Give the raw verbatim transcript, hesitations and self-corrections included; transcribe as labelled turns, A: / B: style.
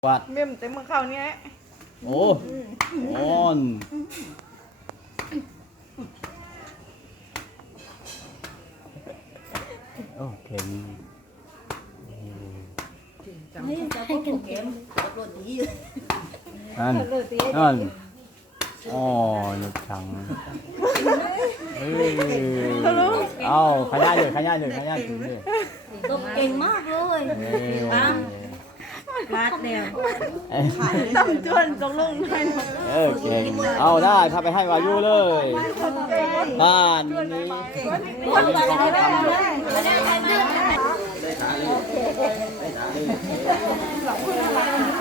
A: วัด
B: เมี่ยมเต็มมือเข้าเนี้ย
A: โอ้ออนโอ้เก่ง
C: ให้กันเก็บรถดี
A: นั่นนั่นอ๋อหยุดชังเอ้ยเอาขยันเลยขยันเลยขยันจริงเลย
C: ตบเก่งมากเลยตามลาดแนว
B: ต้องจวนตรงลงให้
A: เออเก่งเอาได้พาไปให้วายุเลยบ้านนี้
C: คนไปได้ได้ได้ได้